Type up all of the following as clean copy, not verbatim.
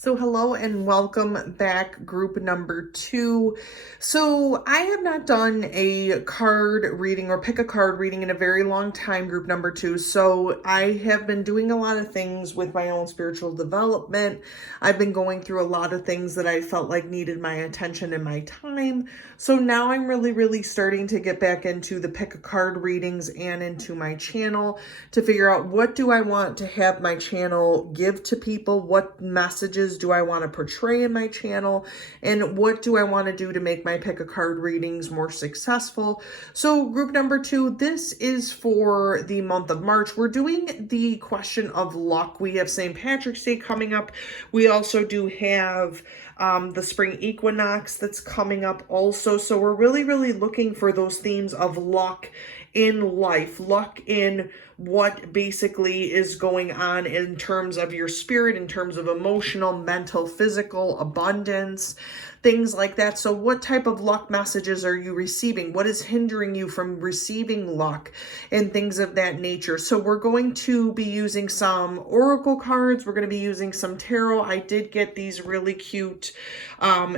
So hello and welcome back, group number 2. So I have not done a card reading or pick a card reading in a very long time, group number 2. So I have been doing a lot of things with my own spiritual development. I've been going through a lot of things that I felt like needed my attention and my time. So now I'm really starting to get back into the pick a card readings and into my channel to figure out what do I want to have my channel give to people, what messages do I want to portray in my channel, and what do I want to do to make my pick a card readings more successful. So group number 2, this is for the month of March. We're doing the question of luck. We have St. Patrick's Day coming up. We also do have the spring equinox that's coming up also. So we're really looking for those themes of luck in life, luck in what basically is going on in terms of your spirit, in terms of emotional, mental, physical, abundance, things like that. So what type of luck messages are you receiving? What is hindering you from receiving luck and things of that nature? So we're going to be using some oracle cards. We're going to be using some tarot. I did get these really cute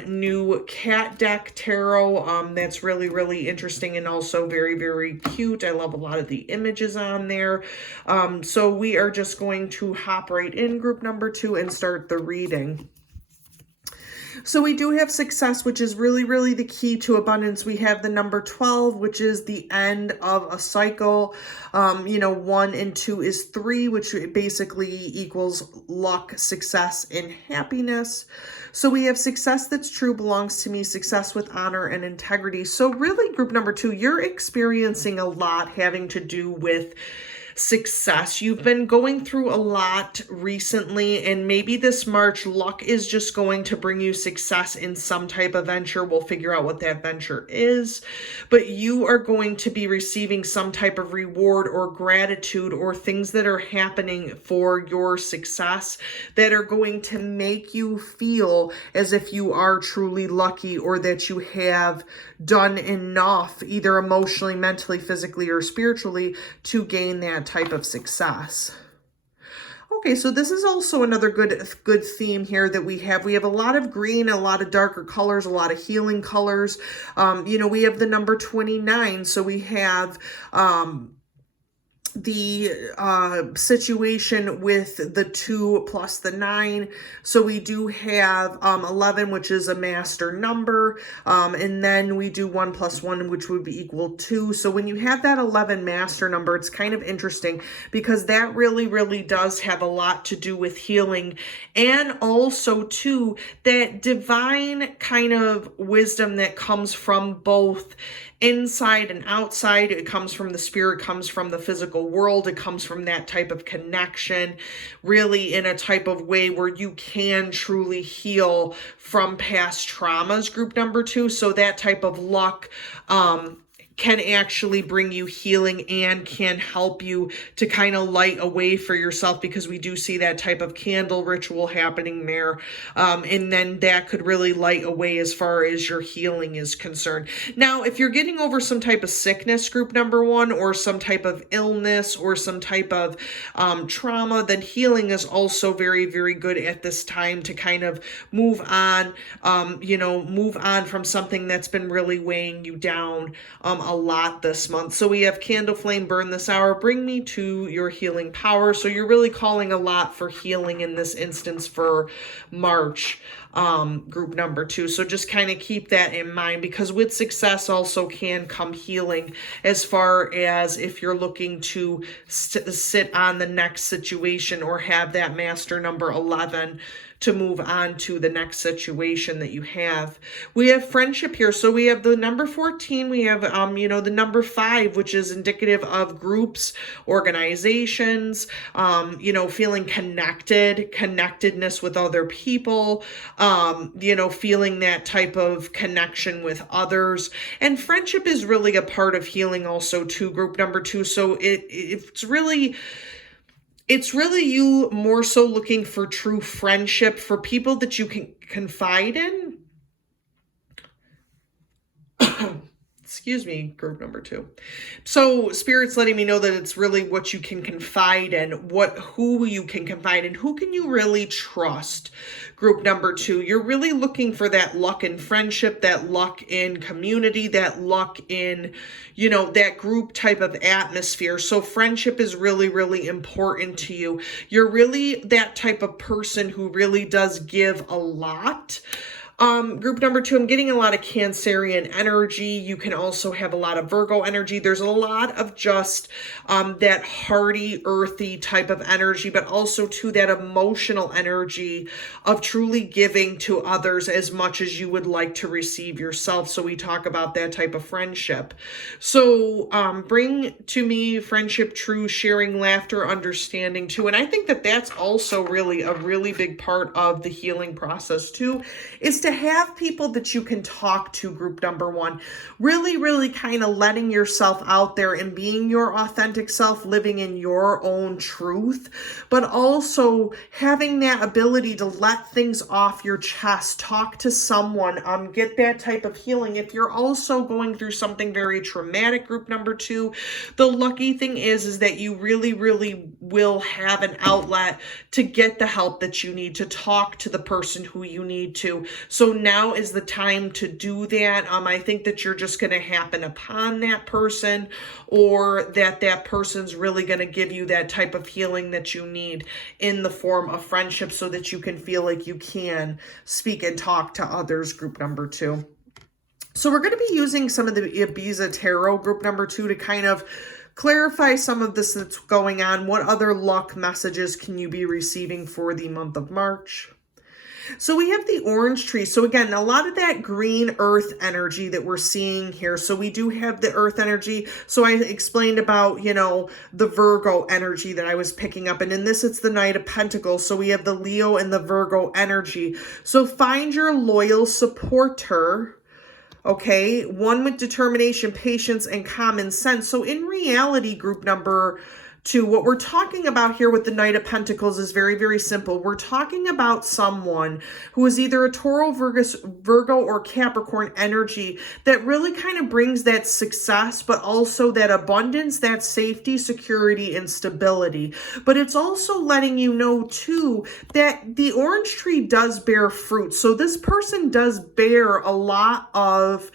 new cat deck tarot. That's really interesting and also very cute. I love a lot of the images on there. So we are just going to hop right in, group number 2, and start the reading. So we do have success, which is really the key to abundance. We have the number 12, which is the end of a cycle. 1 and 2 is 3, which basically equals luck, success, and happiness. So we have success that's true belongs to me, success with honor and integrity. So really, group number 2, you're experiencing a lot having to do with success. You've been going through a lot recently, and maybe this March, luck is just going to bring you success in some type of venture. We'll figure out what that venture is, but you are going to be receiving some type of reward or gratitude or things that are happening for your success that are going to make you feel as if you are truly lucky or that you have done enough, either emotionally, mentally, physically, or spiritually, to gain that type of success. Okay, so this is also another good theme here that we have. We have a lot of green, a lot of darker colors, a lot of healing colors. We have the number 29, so we have the situation with the 2 plus the 9. So we do have 11, which is a master number, and then we do 1 plus 1, which would be equal 2. So when you have that 11 master number, it's kind of interesting because that really does have a lot to do with healing, and also too that divine kind of wisdom that comes from both inside and outside. It comes from the spirit, comes from the physical world. It comes from that type of connection, really in a type of way where you can truly heal from past traumas, group number 2. So that type of luck can actually bring you healing and can help you to kind of light a way for yourself, because we do see that type of candle ritual happening there. And then that could really light a way as far as your healing is concerned. Now, if you're getting over some type of sickness, group number 1, or some type of illness or some type of trauma, then healing is also very good at this time to kind of move on, move on from something that's been really weighing you down a lot this month. So we have candle flame burn this hour, bring me to your healing power. So you're really calling a lot for healing in this instance for March, group number 2. So just kind of keep that in mind, because with success also can come healing, as far as if you're looking to sit on the next situation or have that master number 11 to move on to the next situation that you have. We have friendship here. So we have the number 14. We have, the number 5, which is indicative of groups, organizations, feeling connectedness with other people, feeling that type of connection with others. And friendship is really a part of healing also too, group number 2. So it's really you more so looking for true friendship, for people that you can confide in. Excuse me, group number 2. So Spirit's letting me know that it's really what you can confide in, who you can confide in, who can you really trust. Group number 2, you're really looking for that luck in friendship, that luck in community, that luck in, that group type of atmosphere. So friendship is really, really important to you. You're really that type of person who really does give a lot. Group number 2, I'm getting a lot of Cancerian energy. You can also have a lot of Virgo energy. There's a lot of just that hearty, earthy type of energy, but also to that emotional energy of truly giving to others as much as you would like to receive yourself. So we talk about that type of friendship. So bring to me friendship, true, sharing, laughter, understanding too. And I think that that's also really a really big part of the healing process too, is to have people that you can talk to, group number 1, really, really kind of letting yourself out there and being your authentic self, living in your own truth, but also having that ability to let things off your chest, talk to someone, get that type of healing. If you're also going through something very traumatic, group number 2, the lucky thing is that you really, really will have an outlet to get the help that you need, to talk to the person who you need to. So now is the time to do that. I think that you're just going to happen upon that person, or that person's really going to give you that type of healing that you need in the form of friendship, so that you can feel like you can speak and talk to others, group number 2. So we're going to be using some of the Ibiza Tarot, group number 2, to kind of clarify some of this that's going on. What other luck messages can you be receiving for the month of March? So we have the orange tree. So again, a lot of that green earth energy that we're seeing here. So we do have the earth energy. So I explained about, the Virgo energy that I was picking up. And in this, it's the Knight of Pentacles. So we have the Leo and the Virgo energy. So find your loyal supporter. Okay, one with determination, patience, and common sense. So in reality, group number 2, what we're talking about here with the Knight of Pentacles is very, very simple. We're talking about someone who is either a Taurean, Virgo, or Capricorn energy that really kind of brings that success, but also that abundance, that safety, security, and stability. But it's also letting you know too that the orange tree does bear fruit. So this person does bear a lot of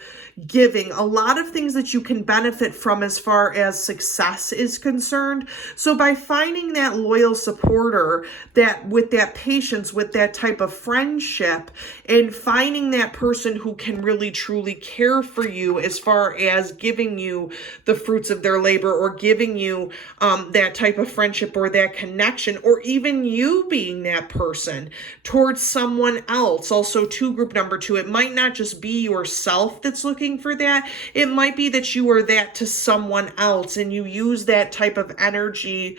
giving, a lot of things that you can benefit from as far as success is concerned. So by finding that loyal supporter, that with that patience, with that type of friendship, and finding that person who can really truly care for you as far as giving you the fruits of their labor, or giving you that type of friendship or that connection, or even you being that person towards someone else. Also to group number 2, it might not just be yourself that's looking for that. It might be that you are that to someone else, and you use that type of energy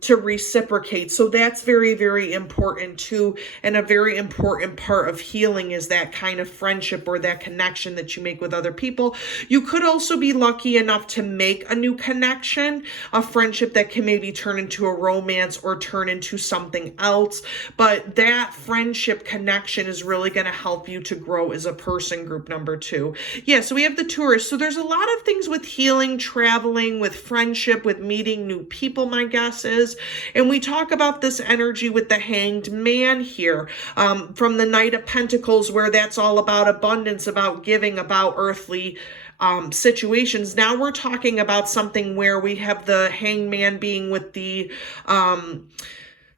to reciprocate. So that's very, very important too. And a very important part of healing is that kind of friendship or that connection that you make with other people. You could also be lucky enough to make a new connection, a friendship that can maybe turn into a romance or turn into something else. But that friendship connection is really going to help you to grow as a person, group number 2. Yeah, so we have the Taurus. So there's a lot of things with healing, traveling, with friendship, with meeting new people, my guess is. And we talk about this energy with the Hanged Man here, from the Knight of Pentacles, where that's all about abundance, about giving, about earthly situations. Now we're talking about something where we have the Hanged Man being with the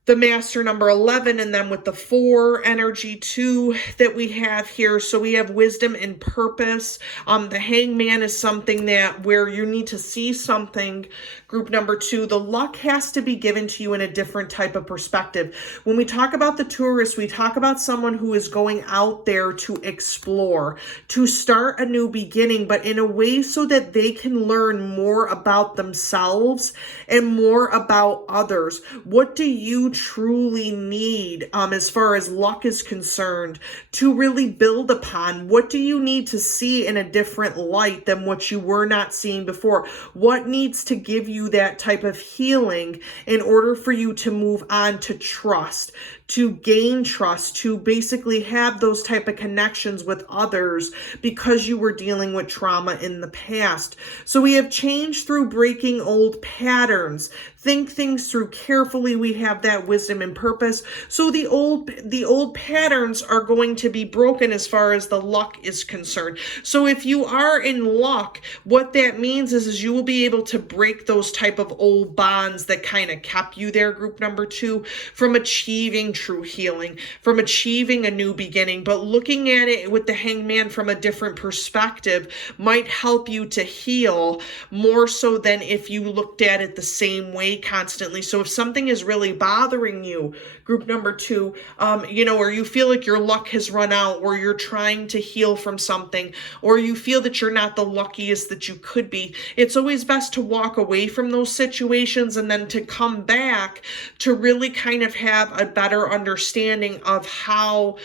master number 11, and then with the 4 energy too that we have here. So we have wisdom and purpose. The hangman is something that where you need to see something. Group number 2, the luck has to be given to you in a different type of perspective. When we talk about the tourist, we talk about someone who is going out there to explore, to start a new beginning, but in a way so that they can learn more about themselves and more about others. What do you truly need as far as luck is concerned to really build upon? What do you need to see in a different light than what you were not seeing before? What needs to give you that type of healing in order for you to move on to trust, to gain trust, to basically have those type of connections with others because you were dealing with trauma in the past. So we have change through breaking old patterns. Think things through carefully. We have that wisdom and purpose. So the old patterns are going to be broken as far as the luck is concerned. So if you are in luck, what that means is you will be able to break those type of old bonds that kind of kept you there, group number 2, from achieving true healing, from achieving a new beginning. But looking at it with the Hangman from a different perspective might help you to heal more so than if you looked at it the same way constantly. So if something is really bothering you, group number 2, or you feel like your luck has run out, or you're trying to heal from something, or you feel that you're not the luckiest that you could be, it's always best to walk away from those situations and then to come back to really kind of have a better understanding of how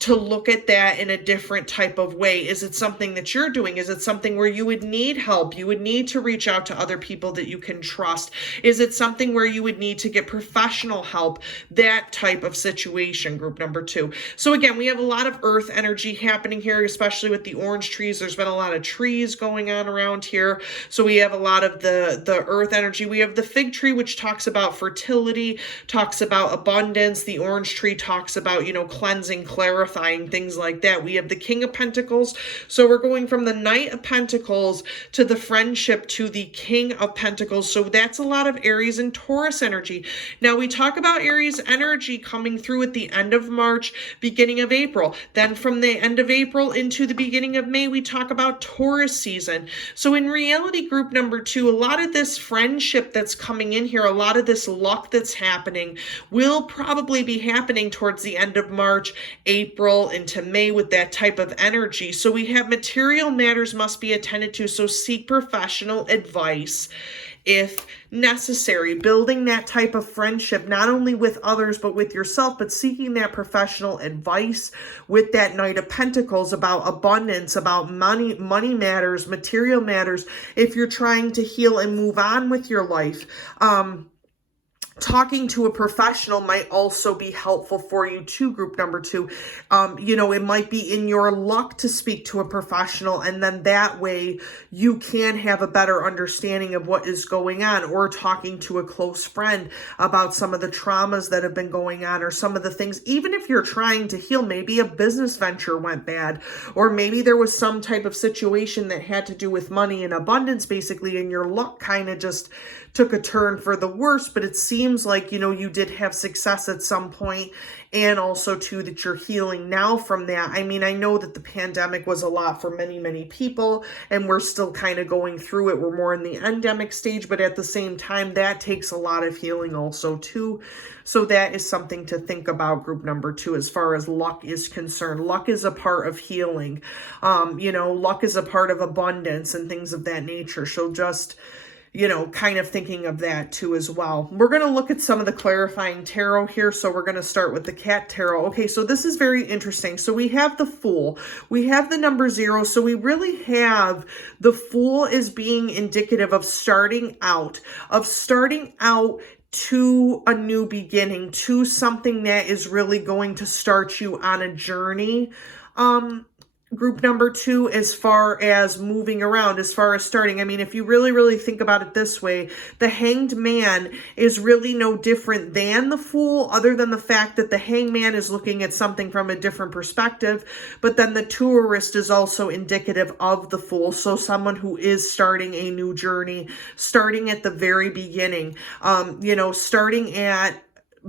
to look at that in a different type of way. Is it something that you're doing? Is it something where you would need help? You would need to reach out to other people that you can trust? Is it something where you would need to get professional help? That type of situation, group number 2. So again, we have a lot of earth energy happening here, especially with the orange trees. There's been a lot of trees going on around here. So we have a lot of the earth energy. We have the fig tree, which talks about fertility, talks about abundance. The orange tree talks about, cleansing, clarifying, things like that. We have the King of Pentacles. So we're going from the Knight of Pentacles to the Friendship to the King of Pentacles. So that's a lot of Aries and Taurus energy. Now we talk about Aries energy coming through at the end of March, beginning of April. Then from the end of April into the beginning of May, we talk about Taurus season. So in reality, group number 2, a lot of this friendship that's coming in here, a lot of this luck that's happening will probably be happening towards the end of March, April into May with that type of energy. So we have material matters must be attended to. So seek professional advice if necessary. Building that type of friendship, not only with others, but with yourself, but seeking that professional advice with that Knight of Pentacles about abundance, about money matters, material matters. If you're trying to heal and move on with your life, talking to a professional might also be helpful for you too, group number 2. It might be in your luck to speak to a professional, and then that way you can have a better understanding of what is going on, or talking to a close friend about some of the traumas that have been going on, or some of the things, even if you're trying to heal, maybe a business venture went bad, or maybe there was some type of situation that had to do with money and abundance basically, and your luck kind of just took a turn for the worse, but it seems like, you did have success at some point, and also too that you're healing now from that. I mean, I know that the pandemic was a lot for many, many people, and we're still kind of going through it. We're more in the endemic stage, but at the same time, that takes a lot of healing also too. So that is something to think about, group number 2, as far as luck is concerned. Luck is a part of healing. Luck is a part of abundance and things of that nature. So just kind of thinking of that too as well. We're going to look at some of the clarifying tarot here. So we're going to start with the Cat Tarot. Okay, so this is very interesting. So we have the Fool. We have the number 0. So we really have the Fool as being indicative of starting out to a new beginning, to something that is really going to start you on a journey. Group number 2, as far as moving around, as far as starting. I mean, if you really, really think about it this way, the Hanged Man is really no different than the Fool, other than the fact that the Hanged Man is looking at something from a different perspective, but then the Tourist is also indicative of the Fool. So someone who is starting a new journey, starting at the very beginning, starting at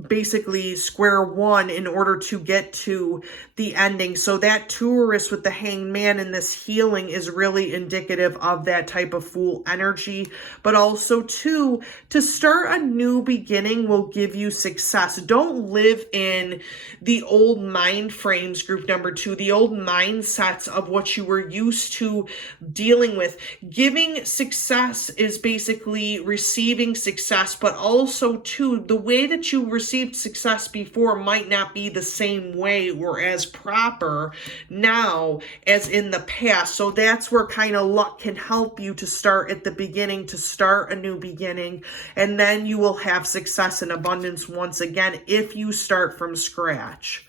basically square one in order to get to the ending. So that Tourist with the Hanged Man in this healing is really indicative of that type of Fool energy. But also too, to start a new beginning will give you success. Don't live in the old mind frames, group number 2, the old mindsets of what you were used to dealing with. Giving success is basically receiving success, but also too, the way that you received success before might not be the same way or as proper now as in the past. So that's where kind of luck can help you to start at the beginning, to start a new beginning, and then you will have success and abundance once again if you start from scratch.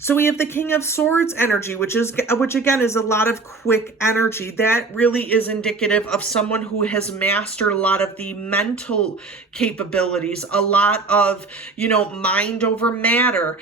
So we have the King of Swords energy, which again is a lot of quick energy. That really is indicative of someone who has mastered a lot of the mental capabilities, a lot of, mind over matter,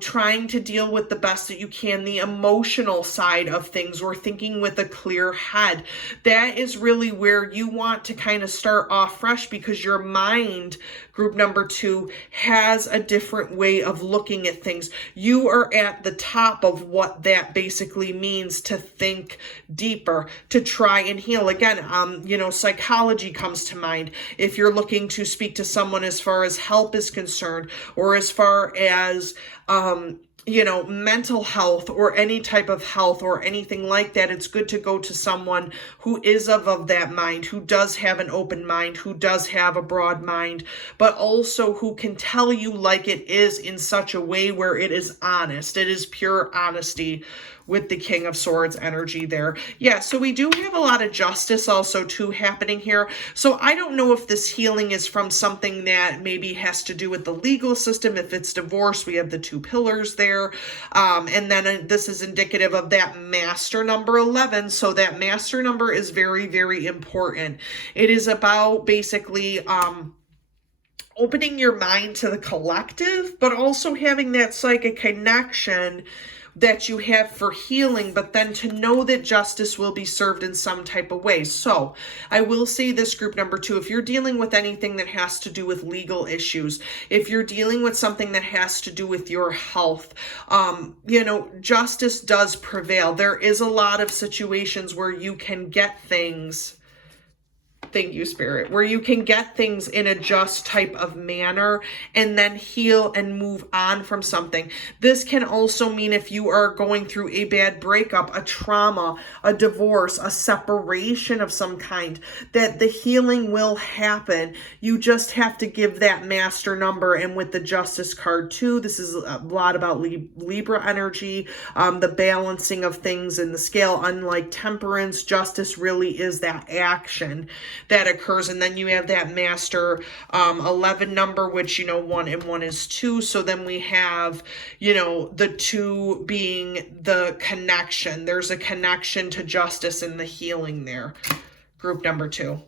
trying to deal with the best that you can, the emotional side of things, or thinking with a clear head. That is really where you want to kind of start off fresh, because your mind, group number 2, has a different way of looking at things. You are at the top of what that basically means, to think deeper, to try and heal. Again, psychology comes to mind. If you're looking to speak to someone as far as help is concerned, or as far as, mental health or any type of health or anything like that, it's good to go to someone who is of that mind, who does have an open mind, who does have a broad mind, but also who can tell you like it is in such a way where it is honest. It is pure honesty with the King of Swords energy there. Yeah, so we do have a lot of justice also too happening here. So I don't know if this healing is from something that maybe has to do with the legal system. If it's divorce, we have the 2 pillars there. And then this is indicative of that master number 11. So that master number is very, very important. It is about basically, opening your mind to the collective, but also having that psychic connection that you have for healing, but then to know that justice will be served in some type of way. So I will say this, group number 2, if you're dealing with anything that has to do with legal issues, if you're dealing with something that has to do with your health, justice does prevail. There is a lot of situations where you can get things. Thank you, Spirit. Where you can get things in a just type of manner and then heal and move on from something. This can also mean if you are going through a bad breakup, a trauma, a divorce, a separation of some kind, that the healing will happen. You just have to give that master number. And with the Justice card too, this is a lot about Libra energy, the balancing of things in the scale. Unlike Temperance, Justice really is that action that occurs. And then you have that master 11 number, which 1 and 1 is 2. So then we have the 2 being the connection. There's a connection to justice and the healing there, group number 2.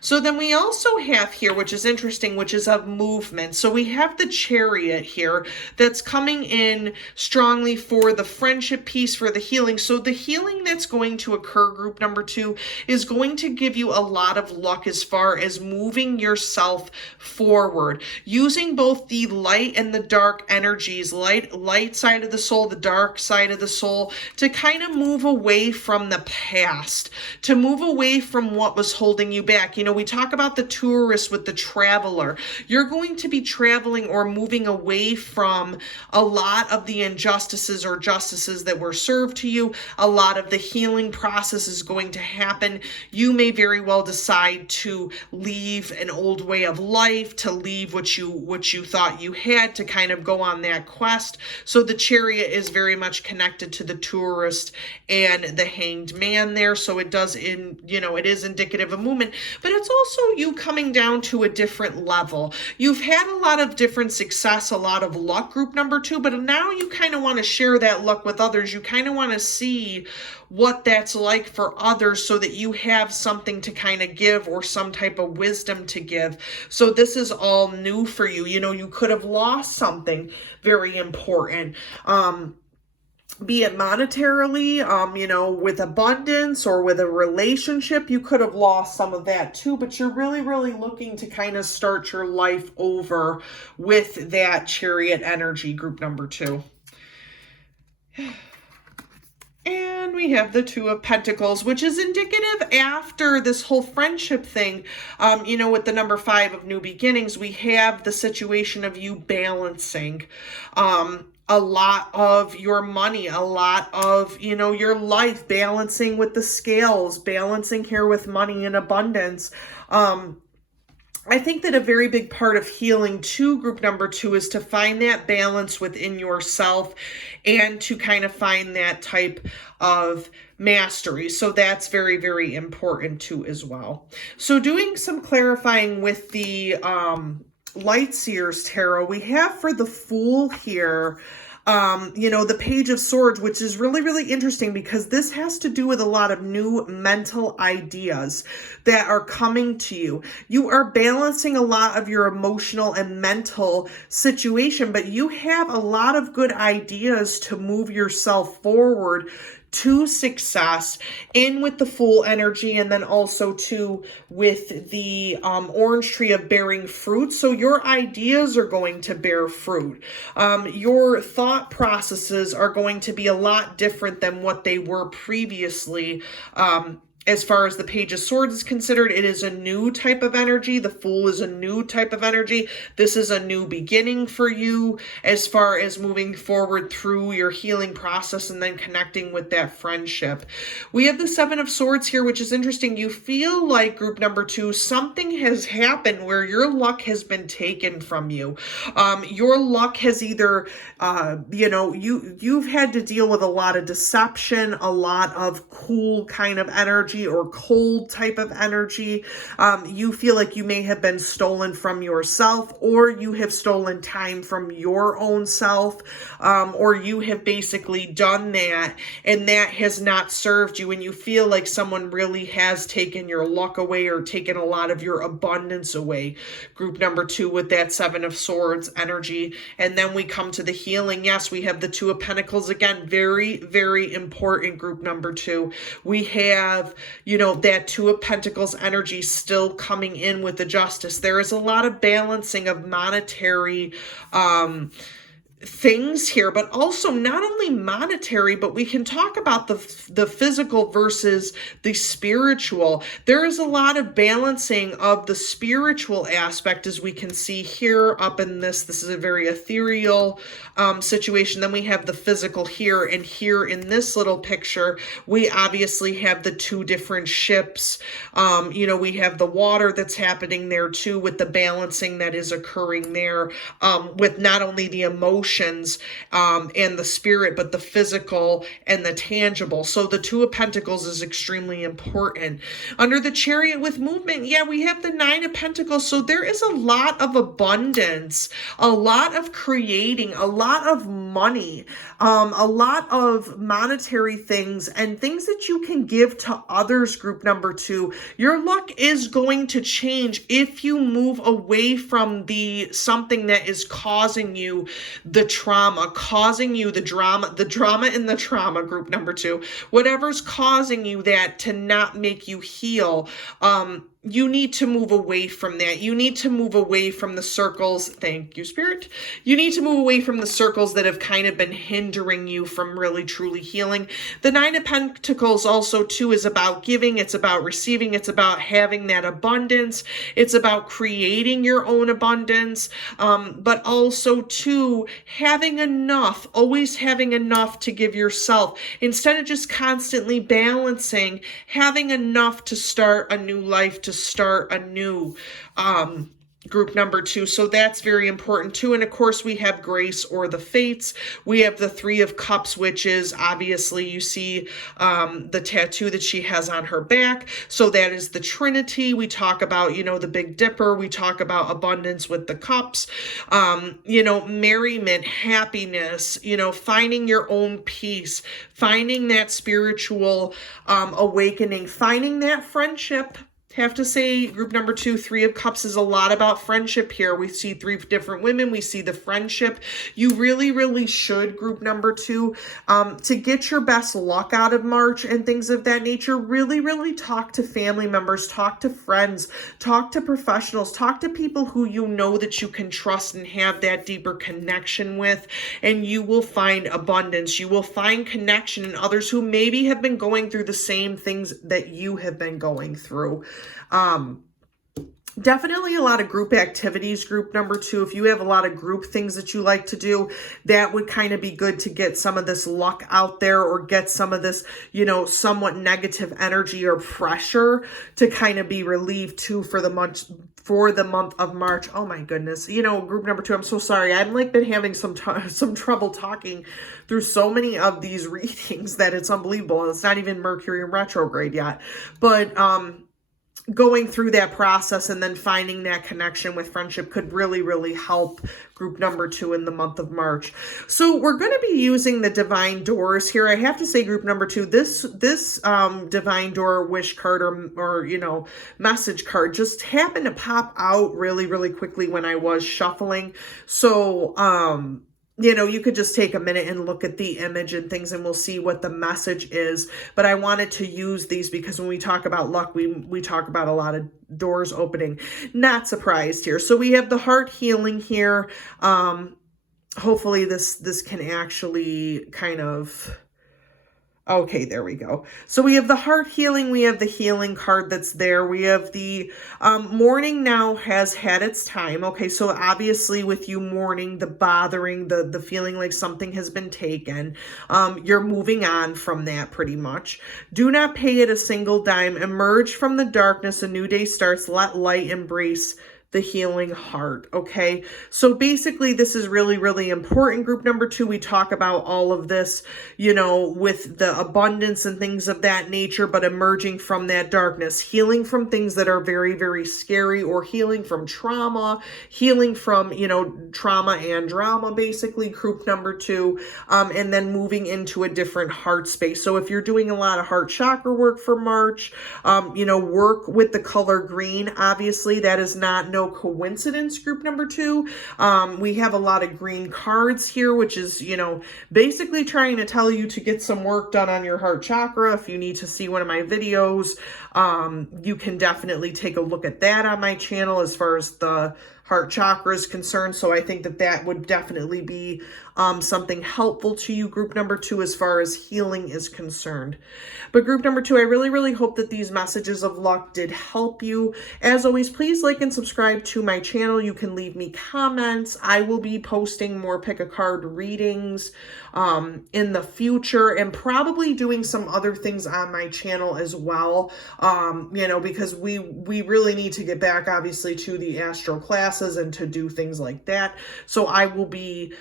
So then we also have here, which is interesting, which is of movement. So we have the Chariot here that's coming in strongly for the friendship piece, for the healing. So the healing that's going to occur, group number 2, is going to give you a lot of luck as far as moving yourself forward, using both the light and the dark energies, light side of the soul, the dark side of the soul, to kind of move away from the past, to move away from what was holding you back. We talk about the tourist with the traveler. You're going to be traveling or moving away from a lot of the injustices or justices that were served to you. A lot of the healing process is going to happen. You may very well decide to leave an old way of life, to leave what you thought you had, to kind of go on that quest. So the Chariot is very much connected to the tourist and the Hanged Man there. So it does it is indicative of movement. But it's also you coming down to a different level. You've had a lot of different success, a lot of luck, group number 2, but now you kind of want to share that luck with others. You kind of want to see what that's like for others so that you have something to kind of give or some type of wisdom to give. So this is all new for you. You could have lost something very important. Be it monetarily, with abundance or with a relationship, you could have lost some of that too, but you're really, really looking to kind of start your life over with that Chariot energy, group number 2. And we have the 2 of Pentacles, which is indicative after this whole friendship thing, with the number 5 of new beginnings, we have the situation of you balancing, a lot of your money, a lot of, your life, balancing with the scales, balancing here with money and abundance. I think that a very big part of healing to group number two is to find that balance within yourself and to kind of find that type of mastery. So that's very, very important too as well. So doing some clarifying with the Light Seers Tarot, we have for the Fool here, the Page of Swords, which is really, really interesting because this has to do with a lot of new mental ideas that are coming to you. You are balancing a lot of your emotional and mental situation, but you have a lot of good ideas to move yourself forward to success, in with the Fool energy, and then also too with the orange tree of bearing fruit. So your ideas are going to bear fruit. Your thought processes are going to be a lot different than what they were previously. As far as the Page of Swords is considered, it is a new type of energy. The Fool is a new type of energy. This is a new beginning for you as far as moving forward through your healing process and then connecting with that friendship. We have the Seven of Swords here, which is interesting. You feel like group number two, something has happened where your luck has been taken from you. Your luck has either, you've had to deal with a lot of deception, a lot of cool kind of energy or cold type of energy. You feel like you may have been stolen from yourself, or you have stolen time from your own self, or you have basically done that and that has not served you, and you feel like someone really has taken your luck away or taken a lot of your abundance away. Group number two with that Seven of Swords energy. And then we come to the healing. Yes, we have the Two of Pentacles again. Very, very important, group number two. We have that Two of Pentacles energy still coming in with the Justice. There is a lot of balancing of monetary things here, but also not only monetary, but we can talk about the physical versus the spiritual. There is a lot of balancing of the spiritual aspect, as we can see here up in this is a very ethereal situation. Then we have the physical here, and here in this little picture we obviously have the two different ships. We have the water that's happening there too, with the balancing that is occurring there, with not only the emotions and the spirit, but the physical and the tangible. So the Two of Pentacles is extremely important. Under the Chariot with movement, we have the Nine of Pentacles. So there is a lot of abundance, a lot of creating, a lot of money, a lot of monetary things and things that you can give to others, group number two. Your luck is going to change if you move away from something that is causing you the trauma, causing you the drama in the trauma, group number two. Whatever's causing you that to not make you heal, you need to move away from that. You need to move away from the circles. Thank you, Spirit. You need to move away from the circles that have kind of been hindering you from really truly healing. The Nine of Pentacles also too is about giving. It's about receiving. It's about having that abundance. It's about creating your own abundance. But also too having enough, always having enough to give yourself, instead of just constantly balancing, having enough to start a new life, to start a new group number two. So that's very important too. And of course we have Grace or the Fates. We have the Three of Cups, which is obviously, you see the tattoo that she has on her back. So that is the Trinity. We talk about, the Big Dipper. We talk about abundance with the cups, merriment, happiness, finding your own peace, finding that spiritual awakening, finding that friendship. Have to say, group number two, Three of Cups is a lot about friendship here. We see three different women. We see the friendship. You really, really should, group number two, to get your best luck out of March and things of that nature, really, really talk to family members, talk to friends, talk to professionals, talk to people who you know that you can trust and have that deeper connection with, and you will find abundance. You will find connection in others who maybe have been going through the same things that you have been going through. Definitely a lot of group activities, group number two. If you have a lot of group things that you like to do, that would kind of be good to get some of this luck out there, or get some of this, somewhat negative energy or pressure to kind of be relieved too for the month of March. Oh my goodness. Group number two, I'm so sorry. I've like been having some trouble talking through so many of these readings that it's unbelievable. It's not even Mercury in retrograde yet. But going through that process and then finding that connection with friendship could really, really help group number two in the month of March. So we're going to be using the Divine Doors here. I have to say, group number two, this Divine Door wish card or message card just happened to pop out really, really quickly when I was shuffling. So, you could just take a minute and look at the image and things, and we'll see what the message is. But I wanted to use these because when we talk about luck, we talk about a lot of doors opening. Not surprised here. So we have the heart healing here. Hopefully this can actually kind of... Okay, there we go. So we have the heart healing. We have the healing card that's there. We have the mourning now has had its time. Okay, so obviously with you mourning, the bothering, the feeling like something has been taken, you're moving on from that pretty much. Do not pay it a single dime. Emerge from the darkness. A new day starts. Let light embrace the healing heart. Okay, so basically this is really, really important. Group number two, we talk about all of this, with the abundance and things of that nature, but emerging from that darkness, healing from things that are very, very scary, or healing from trauma, healing from, trauma and drama, basically, group number two, and then moving into a different heart space. So if you're doing a lot of heart chakra work for March, work with the color green. Obviously, that is not no coincidence, group number two. We have a lot of green cards here, which is, basically trying to tell you to get some work done on your heart chakra. If you need to see one of my videos, you can definitely take a look at that on my channel as far as the heart chakra is concerned. So I think that would definitely be something helpful to you, group number two, as far as healing is concerned. But group number two, I really, really hope that these messages of luck did help you. As always, please like and subscribe to my channel. You can leave me comments. I will be posting more pick a card readings in the future, and probably doing some other things on my channel as well, because we really need to get back, obviously, to the astro classes and to do things like that. So I will be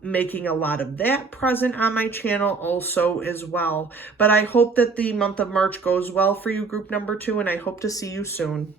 making a lot of that present on my channel also as well. But I hope that the month of March goes well for you, group number two, and I hope to see you soon.